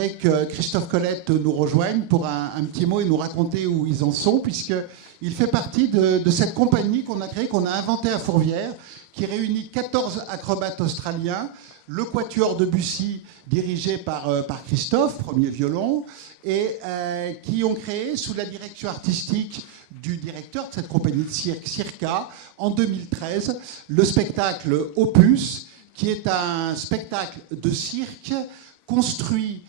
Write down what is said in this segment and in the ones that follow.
j'aimerais que Christophe Colette nous rejoigne pour un petit mot et nous raconter où ils en sont, puisqu'il fait partie de cette compagnie qu'on a créée, qu'on a inventée à Fourvière, qui réunit 14 acrobates australiens, le Quatuor Debussy, dirigé par Christophe, premier violon, et qui ont créé, sous la direction artistique du directeur de cette compagnie de cirque, Circa, en 2013, le spectacle Opus, qui est un spectacle de cirque construit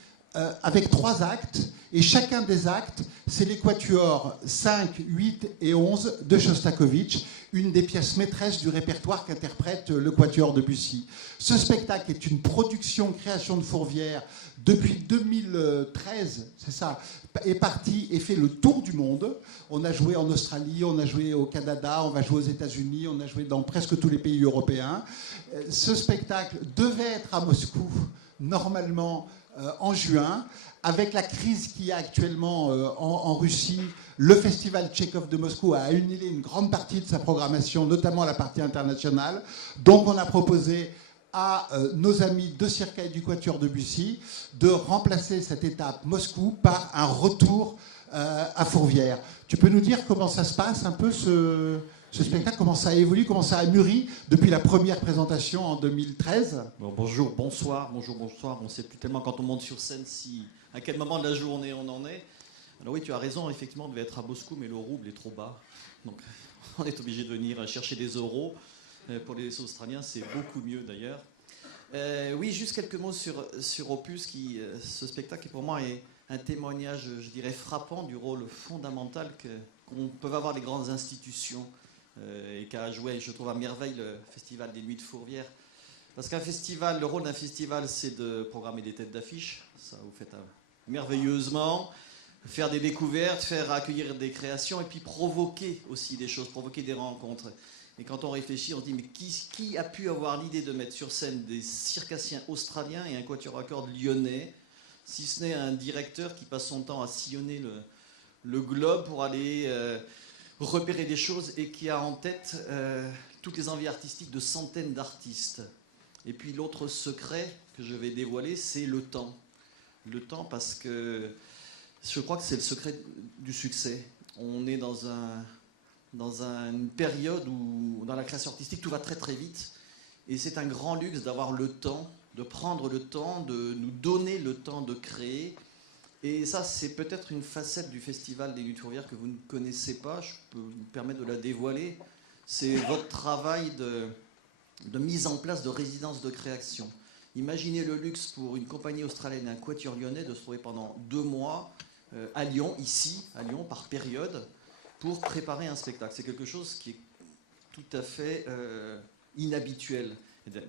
avec 3 actes, et chacun des actes, c'est les quatuors 5, 8 et 11 de Shostakovich, une des pièces maîtresses du répertoire qu'interprète le Quatuor Debussy. Ce spectacle est une production création de Fourvière depuis 2013, c'est ça, est parti et fait le tour du monde. On a joué en Australie, on a joué au Canada, on va jouer aux États-Unis, on a joué dans presque tous les pays européens. Ce spectacle devait être à Moscou, normalement, en juin. Avec la crise qu'il y a actuellement en Russie, le festival Tchekhov de Moscou a annulé une grande partie de sa programmation, notamment la partie internationale. Donc on a proposé à nos amis de Circa et du Quatuor Debussy de remplacer cette étape Moscou par un retour à Fourvière. Tu peux nous dire comment ça se passe un peu ce spectacle, comment ça a évolué, comment ça a mûri depuis la première présentation en 2013? Bon, bonjour, bonsoir. On ne sait plus tellement quand on monte sur scène à quel moment de la journée on en est. Alors oui, tu as raison, effectivement, on devait être à Moscou, mais le rouble est trop bas. Donc on est obligé de venir chercher des euros. Pour les Australiens, c'est beaucoup mieux d'ailleurs. Oui, juste quelques mots sur Opus, ce spectacle qui pour moi est un témoignage, je dirais, frappant du rôle fondamental qu'on peut avoir les grandes institutions et qu'a joué, je trouve, à merveille le Festival des Nuits de Fourvière. Parce qu'un festival, le rôle d'un festival, c'est de programmer des têtes d'affiche. Ça, vous faites merveilleusement. Faire des découvertes, faire accueillir des créations et puis provoquer aussi des choses, provoquer des rencontres. Et quand on réfléchit, on se dit, mais qui a pu avoir l'idée de mettre sur scène des circassiens australiens et un quatuor à cordes lyonnais, si ce n'est un directeur qui passe son temps à sillonner le globe pour aller repérer des choses et qui a en tête toutes les envies artistiques de centaines d'artistes. Et puis l'autre secret que je vais dévoiler, c'est le temps. Le temps, parce que je crois que c'est le secret du succès. On est dans une période où, dans la création artistique, tout va très très vite. Et c'est un grand luxe d'avoir le temps, de prendre le temps, de nous donner le temps de créer. Et ça, c'est peut-être une facette du Festival des Nuits de Fourvière que vous ne connaissez pas. Je peux vous permettre de la dévoiler. C'est votre travail de mise en place de résidences de création. Imaginez le luxe pour une compagnie australienne et un quatuor lyonnais de se trouver pendant 2 mois à Lyon, ici, à Lyon, par période, pour préparer un spectacle. C'est quelque chose qui est tout à fait inhabituel.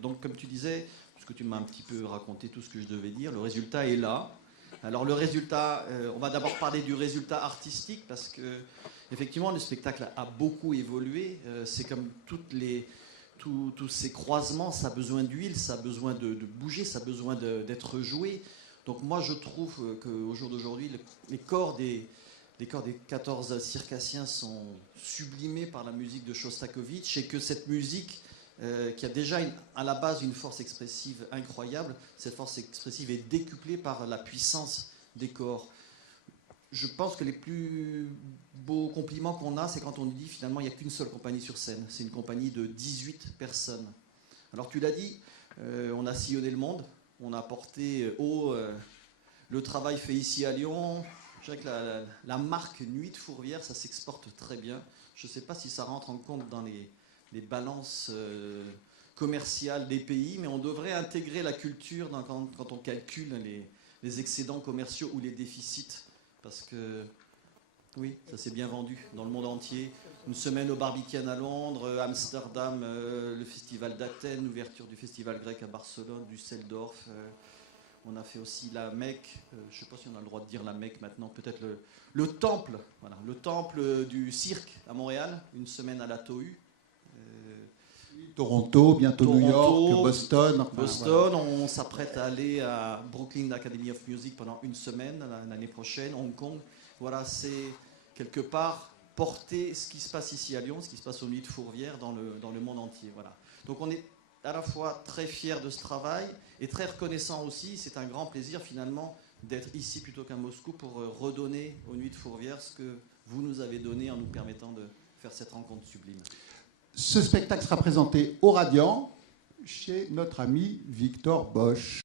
Donc, comme tu disais, puisque tu m'as un petit peu raconté tout ce que je devais dire, le résultat est là. Alors, le résultat, on va d'abord parler du résultat artistique, parce que, effectivement, le spectacle a beaucoup évolué. C'est comme tous ces croisements, ça a besoin d'huile, ça a besoin de bouger, ça a besoin d'être joué. Donc moi, je trouve qu'au jour d'aujourd'hui, les corps des 14 circassiens sont sublimés par la musique de Shostakovich, et que cette musique, qui a déjà à la base une force expressive incroyable, cette force expressive est décuplée par la puissance des corps. Je pense que les plus beaux compliments qu'on a, c'est quand on dit finalement il n'y a qu'une seule compagnie sur scène. C'est une compagnie de 18 personnes. Alors tu l'as dit, on a sillonné le monde, on a porté haut le travail fait ici à Lyon. Je dirais que la marque Nuit de Fourvière, ça s'exporte très bien. Je ne sais pas si ça rentre en compte dans les balances commerciales des pays, mais on devrait intégrer la culture quand on calcule les excédents commerciaux ou les déficits. Parce que, oui, ça s'est bien vendu dans le monde entier. Une semaine au Barbican à Londres, Amsterdam, le festival d'Athènes, l'ouverture du festival grec à Barcelone, du Düsseldorf. On a fait aussi la Mecque. Je ne sais pas si on a le droit de dire la Mecque maintenant. Peut-être le temple. Voilà, le temple du cirque à Montréal. Une semaine à la TOU. Toronto, bientôt New York, Boston. Enfin, Boston, voilà. On s'apprête à aller à Brooklyn Academy of Music pendant une semaine l'année prochaine, Hong Kong. Voilà, c'est quelque part porter ce qui se passe ici à Lyon, ce qui se passe aux Nuits de Fourvière dans le monde entier. Voilà. Donc on est à la fois très fiers de ce travail et très reconnaissant aussi. C'est un grand plaisir finalement d'être ici plutôt qu'à Moscou pour redonner aux Nuits de Fourvière ce que vous nous avez donné en nous permettant de faire cette rencontre sublime. Ce spectacle sera présenté au Radiant chez notre ami Victor Bosch.